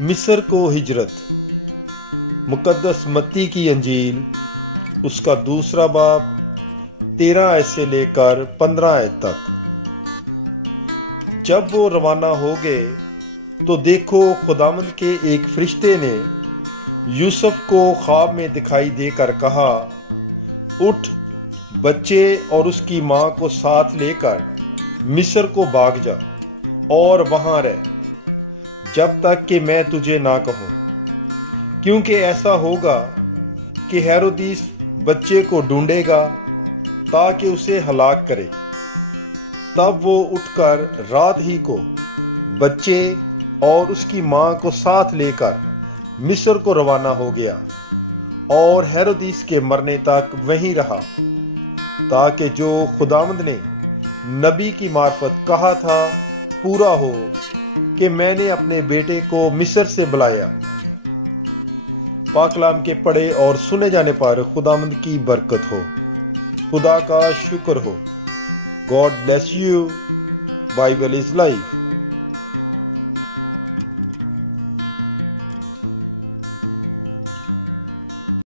मिस्र को हिजरत। मुकद्दस मत्ती की अंजील उसका दूसरा बाब 13 आयत से लेकर 15 आयत तक। जब वो रवाना हो गए तो देखो खुदावंद के एक फरिश्ते ने यूसुफ को ख्वाब में दिखाई देकर कहा, उठ, बच्चे और उसकी मां को साथ लेकर मिस्र को भाग जा और वहां रह, जब तक कि मैं तुझे ना कहूं, क्योंकि ऐसा होगा कि हेरोदिस बच्चे को ढूंढेगा ताकि उसे हलाक करे। तब वो उठकर रात ही को बच्चे और उसकी मां को साथ लेकर मिस्र को रवाना हो गया और हेरोदिस के मरने तक वहीं रहा, ताकि जो खुदावंद ने नबी की मार्फत कहा था पूरा हो कि मैंने अपने बेटे को मिस्र से बुलाया। पाक कलाम के पढ़े और सुने जाने पर खुदावंद की बरकत हो। खुदा का शुक्र हो। God bless you. Bible is life.